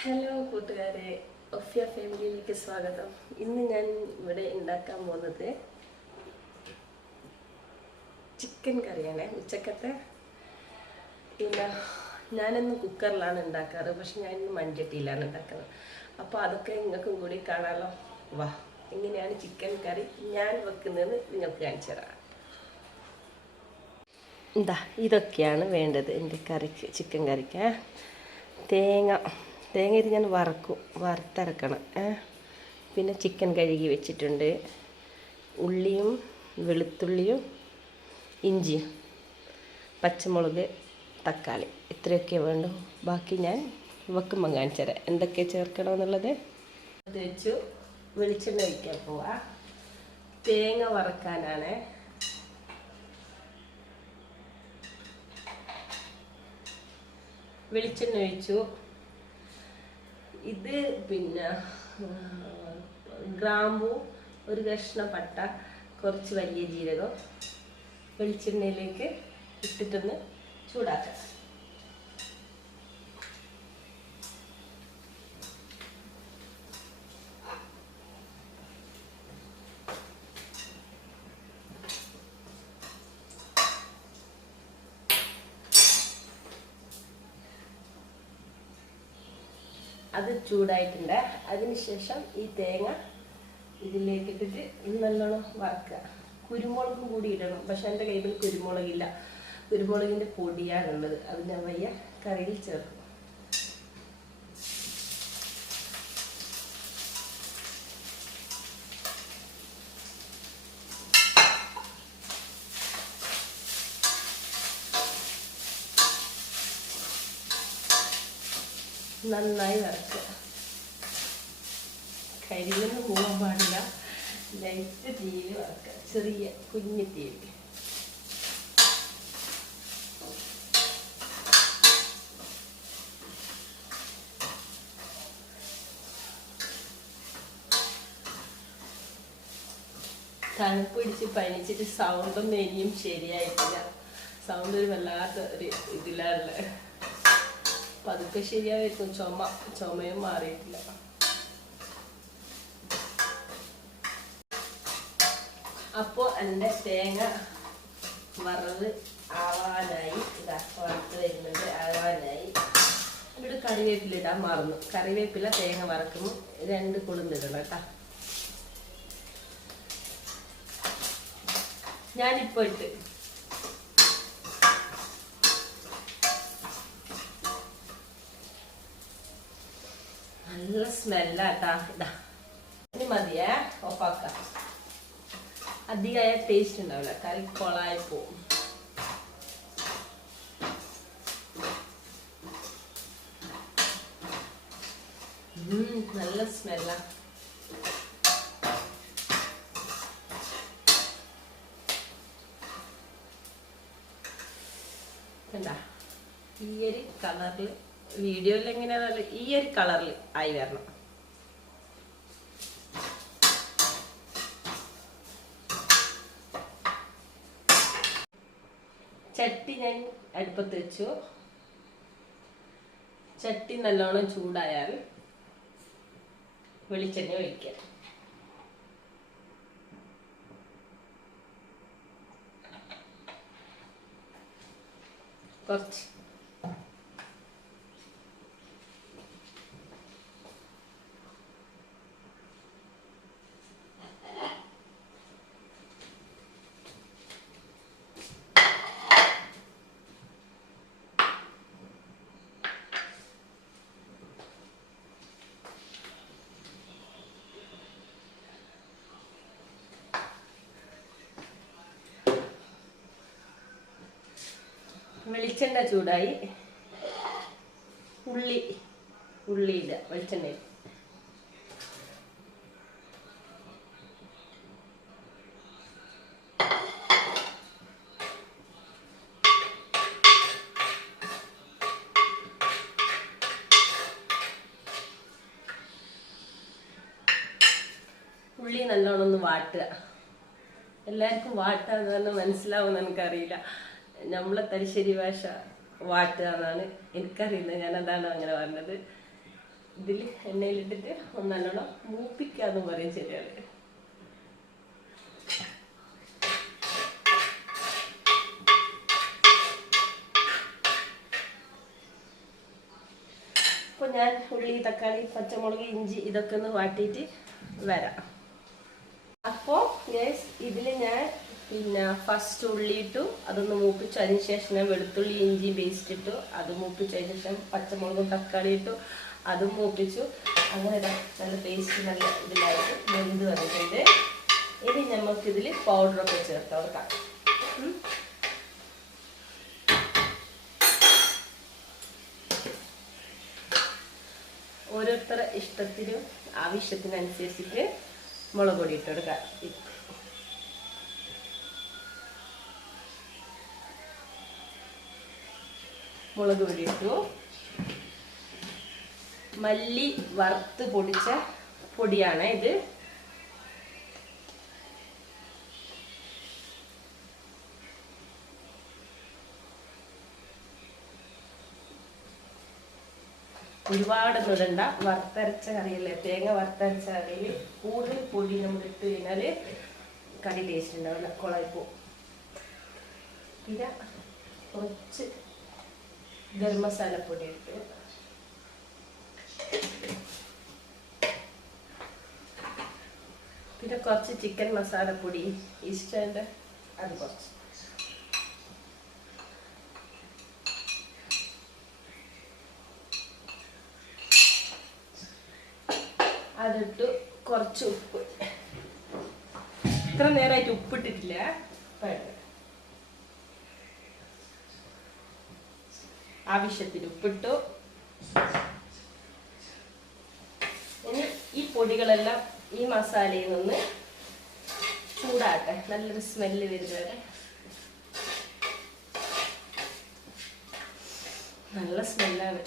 Hello കൂട്ടുകാരെ ഒഫിയ ഫാമിലിയിലേക്ക് സ്വാഗതം. ഇന്ന് ഞാൻ ഇവിടെ ഉണ്ടാക്കാൻ പോകുന്നത് ചിക്കൻ കറിയാണ് ഉച്ചക്കത്തെ. പിന്നെ ഞാനിന്ന് കുക്കറിലാണ് ഉണ്ടാക്കാറ് പക്ഷെ ഞാൻ ഇന്ന് മൺചട്ടിയിലാണ് ഉണ്ടാക്കുന്നത്. അപ്പോൾ അതൊക്കെ നിങ്ങൾക്കും കൂടി കാണാമല്ലോ വാ എങ്ങനെയാണ് ചിക്കൻ കറി ഞാൻ വെക്കുന്നതെന്ന് നിങ്ങൾക്ക് കാണിച്ചു തരാം. എന്താ ഇതൊക്കെയാണ് വേണ്ടത് എന്റെ കറിക്ക് ചിക്കൻ കറിക്ക്. തേങ്ങ തേങ്ങ ഇത് ഞാൻ വറക്കും വറുത്തരക്കണം. പിന്നെ ചിക്കൻ കഴുകി വെച്ചിട്ടുണ്ട്. ഉള്ളിയും വെളുത്തുള്ളിയും ഇഞ്ചിയും പച്ചമുളക് തക്കാളി. ഇത്രയൊക്കെ വേണ്ടു. ബാക്കി ഞാൻ വെക്കുമ്പോൾ കാണിച്ചു തരാം. എന്തൊക്കെ ചേർക്കണമെന്നുള്ളത്? അത് വെച്ചു. വെളിച്ചെണ്ണ ഒഴിക്കാൻ പോവാ. തേങ്ങ വറക്കാനാണ്. വെളിച്ചെണ്ണ ഒഴിച്ചു. ഇത് പിന്നെ ഗ്രാമ്പൂ ഒരു കഷ്ണം പട്ട കുറച്ച് വലിയ ജീരകം വെളിച്ചെണ്ണയിലേക്ക് ഇട്ടിട്ടൊന്ന് ചൂടാക്കാം. അത് ചൂടായിട്ടുണ്ട്. അതിനുശേഷം ഈ തേങ്ങ ഇതിലേക്ക് ഇട്ടിട്ട് നല്ലോണം വറക്കുക. കുരുമുളകും കൂടി ഇടണം. പക്ഷെ എന്റെ കയ്യിൽ കുരുമുളകില്ല. കുരുമുളകിന്റെ പൊടിയാണുള്ളത് അത് ഞാൻ വയ്യ കറിയിൽ ചേർക്കും. നന്നായി വറക്കുക കരിയൊന്നും പോകാൻ പാടില്ല. ലൈറ്റ് തീയിൽ വറക്കുക ചെറിയ കുഞ്ഞു തീയിൽ. തണുപ്പ് പിടിച്ച് പനിച്ചിട്ട് സൗണ്ടൊന്നും ഇനിയും ശരിയായിട്ടില്ല. സൗണ്ട് ഒരു വല്ലാത്ത ഒരു ഇതിലാണ്. അപ്പൊ അതൊക്കെ ശരിയായിരിക്കും. ചുമ ചുമയും മാറിയിട്ടില്ല. അപ്പോൾ എന്റെ തേങ്ങ വറവ് ആവാനായി ഇതാ വറുത്ത് വരുന്നത് ആവാനായി. ഇവിടെ കറിവേപ്പില ഇടാൻ മറന്നു. കറിവേപ്പില തേങ്ങ വറക്കുമ്പോൾ രണ്ട് കുളുന്നിടണം കേട്ടോ. ഞാനിപ്പോൾ ഇട്ട് നല്ല സ്മെല്ലാട്ടാ ഇതാ ഇനി മതിയേ ഓഫാക്കാം. അധികമായ ടേസ്റ്റ് ഉണ്ടാവില്ല കറി കൊളായി പോവും നല്ല സ്മെല്ലാ കണ്ടാ? ഈ ഒരു കളറിൽ വീഡിയോയിൽ എങ്ങനെയാണെന്നല്ല ഈ ഒരു കളറിൽ ആയി വരണം ചട്ടി ഞാൻ അടുപ്പത്ത് വെച്ചു. ചട്ടി നല്ലോണം ചൂടായാൽ വെളിച്ചെണ്ണ ഒഴിക്കുക. കുറച്ച് വെളിച്ചെണ്ണ ചൂടായി. ഉള്ളി ഉള്ളി ഇടുക വെളിച്ചെണ്ണയിൽ ഉള്ളി നല്ലോണം ഒന്ന് വാട്ടുക. എല്ലാവർക്കും വാട്ടുക എന്ന് മനസ്സിലാവുമെന്ന് എനിക്കറിയില്ല. നമ്മളെ തലശ്ശേരി ഭാഷ വാട്ടുക എന്നാണ് എനിക്കറിയുന്നത്. ഞാൻ അതാണ് അങ്ങനെ പറഞ്ഞത്? ഇതിൽ എണ്ണയിലിട്ടിട്ട് ഒന്ന് നല്ലോണം മൂപ്പിക്കാന്ന് പറയും ശരിയാണ് അപ്പോൾ ഞാൻ ഉള്ളി തക്കാളി പച്ചമുളക് ഇഞ്ചി ഇതൊക്കെ ഒന്ന് വാട്ടിയിട്ട് വരാം. അപ്പോൾ യെസ് ഇതിൽ ഞാൻ പിന്നെ ഫസ്റ്റ് ഉള്ളി ഇട്ടു അതൊന്ന് മൂപ്പിച്ചു. അതിന് ശേഷം ഞാൻ വെളുത്തുള്ളി ഇഞ്ചി പേസ്റ്റ് ഇട്ടു. അത് മൂപ്പിച്ചതിന് ശേഷം പച്ചമുളകും തക്കാളി ഇട്ടു. അതും മൂപ്പിച്ചു. അങ്ങനെ നല്ല പേസ്റ്റ് നല്ല ഇതിലായിട്ട് വെന്ത് വന്നിട്ടുണ്ട്. ഇനി നമുക്കിതിൽ പൗഡറൊക്കെ ചേർത്ത് കൊടുക്കാം. ഓരോരുത്തരുടെ ഇഷ്ടത്തിനും ആവശ്യത്തിനനുസരിച്ചിട്ട് മുളക് പൊടി ഇട്ട് കൊടുക്കാം. മുളക് പൊടി ഇട്ടു. മല്ലി വറുത്ത് പൊടിച്ച പൊടിയാണ് ഇത്. ഒരുപാട് ഇടണ്ട വറുത്തരച്ച കറിയല്ലേ? തേങ്ങ വറുത്തരച്ച കറിയിൽ കൂടുതൽ പൊടി നമ്മൾ ഇട്ട് കഴിഞ്ഞാൽ കറി ടേസ്റ്റ് ഉണ്ടാവില്ല കുളയിപ്പോ പിന്നെ കുറച്ച് ഗരം മസാല പൊടി ഇട്ട് പിന്നെ കുറച്ച് ചിക്കൻ മസാല പൊടി ഈസ്റ്റേന്റെ അത് കുറച്ച്. അതിട്ട് കുറച്ച് ഉപ്പ്. ഇത്ര നേരമായിട്ട് ഉപ്പിട്ടിട്ടില്ല. ഇപ്പം ആവശ്യത്തിന് ഉപ്പിട്ടു ഇനി ഈ പൊടികളെല്ലാം ഈ മസാലയിൽ നിന്ന് ചൂടാട്ടെ നല്ലൊരു സ്മെല്ല് വരുന്നവരെ നല്ല സ്മെല്ലാണ്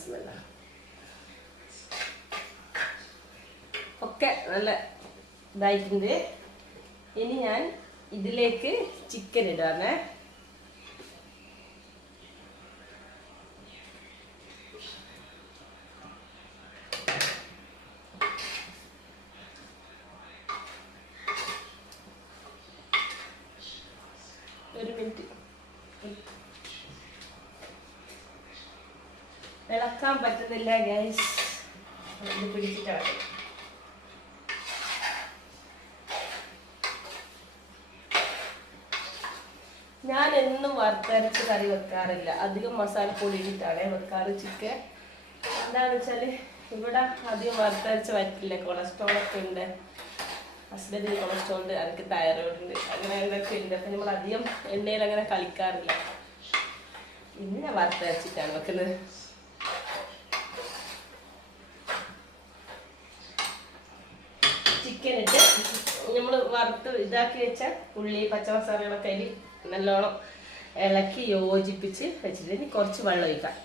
സ്മെല്ലാണ് ഒക്കെ നല്ല ഇതായിട്ടുണ്ട്. ഇനി ഞാൻ ഇതിലേക്ക് ചിക്കൻ ഇടാണേ ഒരു മിനിറ്റ് ഇളക്കാൻ ഗ്യാസ് ഗൈസ് പിടിച്ചിട്ടാണ് ഞാൻ എന്നും വറുത്തരച്ച് കറി വെക്കാറില്ല. അധികം മസാലപ്പൊടി ഇട്ടിട്ടാണ് വെക്കാറ് ചിക്കൻ. എന്താണെന്ന് വെച്ചാൽ ഇവിടെ അധികം വറുത്തരച്ച് പറ്റില്ല കൊളസ്ട്രോൾ ഒക്കെ ഉണ്ട്. ഹസ്ബൻഡിന് കൊളസ്ട്രോൾ ഉണ്ട് എനിക്ക് തൈറോയിഡ് ഉണ്ട് അങ്ങനെ ഇതൊക്കെ ഉണ്ട്. അപ്പം നമ്മൾ അധികം എണ്ണയിൽ അങ്ങനെ കളിക്കാറില്ല. ഇന്ന് ഞാൻ വറുത്തരച്ചിട്ടാണ് വെക്കുന്നത്. ചിക്കൻ ഇട്ട് നമ്മൾ വറുത്ത് ഇതാക്കി വെച്ച ഉള്ളി പച്ചമസാലകളൊക്കെ അതിൽ നല്ലോണം ഇളക്കി യോജിപ്പിച്ച് വെച്ചിട്ട് ഇനി കുറച്ച് വെള്ളം ഒഴിക്കാം.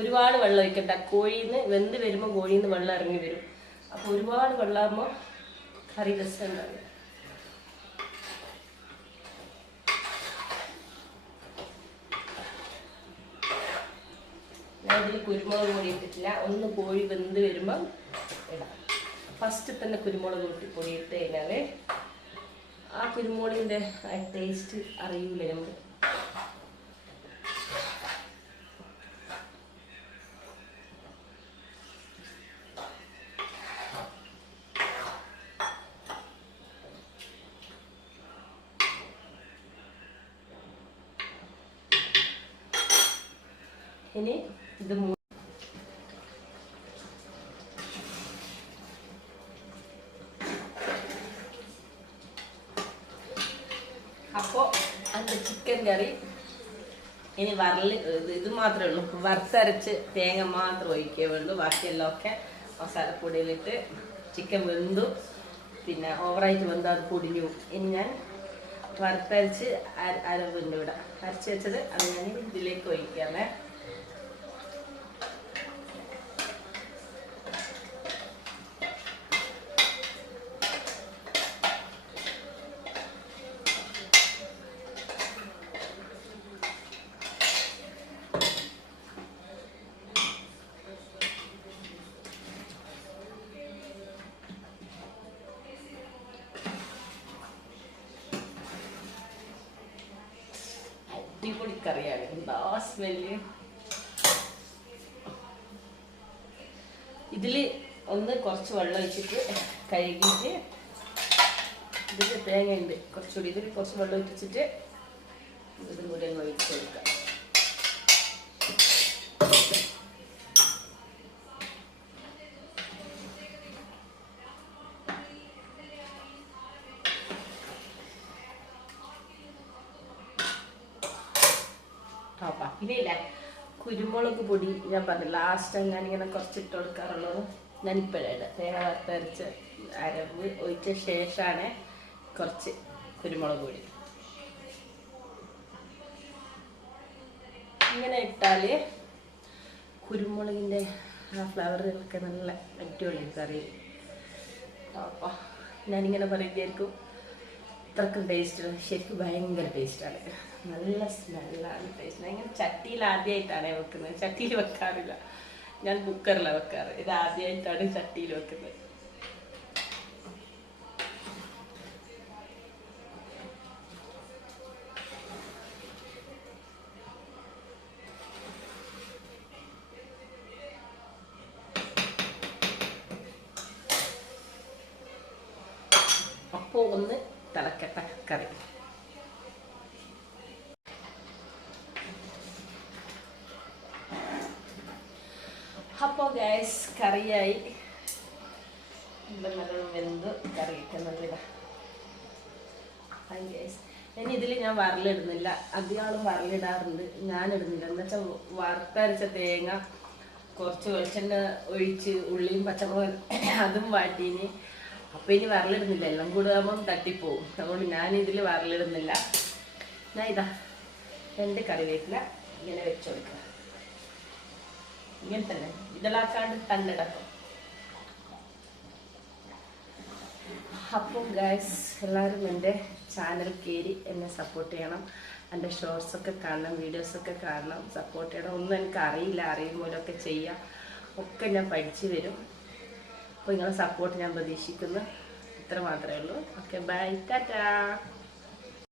ഒരുപാട് വെള്ളം ഒഴിക്കണ്ട. കോഴിയിൽ നിന്ന് വെന്ത് വരുമ്പോൾ കോഴിയിൽ നിന്ന് വെള്ളം ഇറങ്ങി വരും. അപ്പോൾ ഒരുപാട് വെള്ളമാകുമ്പോൾ കറി രസം ഉണ്ടാവില്ല ഞാൻ ഇതിൽ കുരുമുളക് പൊടി ഇട്ടിട്ടില്ല. ഒന്ന് കോഴി വെന്ത് വരുമ്പം ഇടാം. ഫസ്റ്റ് തന്നെ കുരുമുളക് കൂട്ടി പൊടി ഇട്ട് കഴിഞ്ഞാൽ ആ കുരുമുളകിന്റെ ടേസ്റ്റ് അറിയില്ല നമ്മൾ ഇനി ഇത് അപ്പോൾ ചിക്കൻ കറി ഇനി വരൽ ഇത് മാത്രമേ ഉള്ളൂ. വറുത്തരച്ച് തേങ്ങ മാത്രം ഒഴിക്കേ വേണ്ടു ബാക്കിയെല്ലാം ഒക്കെ മസാലപ്പൊടിയിലിട്ട് ചിക്കൻ വെന്തു. പിന്നെ ഓവറായിട്ട് വെന്തു അത് പൊടിഞ്ഞു. ഇനി ഞാൻ വറുത്തരച്ച് അരവുണ്ട് ഇവിടെ അരച്ച് വെച്ചത് അത് ഞാൻ ഇതിലേക്ക് ഒഴിക്കാമേ. അടിപൊളി കറിയാണ് എന്താ സ്മെല്ല് ഇതിൽ ഒന്ന് കുറച്ച് വെള്ളം ഒഴിച്ചിട്ട് കഴുകിയിട്ട് ഇതിൽ തേങ്ങ ഉണ്ട് കുറച്ചുകൂടി. ഇതിൽ കുറച്ച് വെള്ളം ഒഴിച്ചിട്ട് ഇതും കൂടി അങ്ങ് ഒഴിച്ച് കൊടുക്കാം. ടോപ്പാ പിന്നെ കുരുമുളക് പൊടി ഞാൻ പറഞ്ഞു ലാസ്റ്റ് ഞാനിങ്ങനെ കുറച്ച് ഇട്ട് കൊടുക്കാറുള്ളത് ഞാനിപ്പോഴാണ് തേങ്ങ വറുത്തരച്ച് അരവ് ഒഴിച്ച ശേഷമാണ് കുറച്ച് കുരുമുളക് പൊടി. ഇങ്ങനെ ഇട്ടാൽ കുരുമുളകിന്റെ ആ ഫ്ലവറുകളൊക്കെ നല്ല അടിപൊളി കറി. അപ്പോൾ ഞാനിങ്ങനെ പറയുമായിരിക്കും അത്രക്കും ടേസ്റ്റ് ശരിക്കും ഭയങ്കര ടേസ്റ്റാണ് നല്ല സ്മെല്ലാണ് ടേസ്റ്റ് ഭയങ്കര ചട്ടിയിൽ ആദ്യമായിട്ടാണ് വെക്കുന്നത്. ചട്ടിയിൽ വെക്കാറില്ല. ഞാൻ കുക്കറിലാണ് വെക്കാറ്. ഇത് ആദ്യമായിട്ടാണ് ചട്ടിയിൽ വെക്കുന്നത്. ഒന്ന് തിളക്കട്ടെ കറി. അപ്പോൾ ഗ്യാസ് കറിയായി. ഇവിടെ വെന്ത് കറിയൊക്കെ ഇനി ഇതിൽ ഞാൻ വരലിടുന്നില്ല. അധികം വരലിടാറുണ്ട്. ഞാൻ ഇടുന്നില്ല എന്ന് വെച്ചാൽ വറുത്തരച്ച തേങ്ങ കുറച്ച് വെളിച്ചെണ്ണ ഒഴിച്ച് ഉള്ളിയും പച്ചമുളകും അതും വാട്ടീന്. അപ്പം ഇനി വരലിടുന്നില്ല. എല്ലാം കൂടെ ആകുമ്പം തട്ടിപ്പോവും. അതുകൊണ്ട് ഞാൻ ഇതിൽ വരലിടുന്നില്ല. ഞാൻ ഇതാ. രണ്ട് കറിവേപ്പില ഇങ്ങനെ വെച്ച് കൊടുക്കുക. ഇങ്ങനെ തന്നെ. ഇതിലാക്കാണ്ട് തന്നിടക്കും അപ്പോൾ ഗായ്സ് എല്ലാവരും എന്റെ ചാനൽ കയറി എന്നെ സപ്പോർട്ട് ചെയ്യണം. എന്റെ ഷോർട്സൊക്കെ കാണണം വീഡിയോസൊക്കെ കാണണം. സപ്പോർട്ട് ചെയ്യണം. ഒന്നും എനിക്ക് അറിയില്ല അറിയുമ്പോഴൊക്കെ ചെയ്യാം. ഒക്കെ ഞാൻ പഠിച്ചു വരും. അപ്പോൾ നിങ്ങളുടെ സപ്പോർട്ട് ഞാൻ പ്രതീക്ഷിക്കുന്നു. ഇത്ര മാത്രമേ ഉള്ളൂ. Okay bye Tata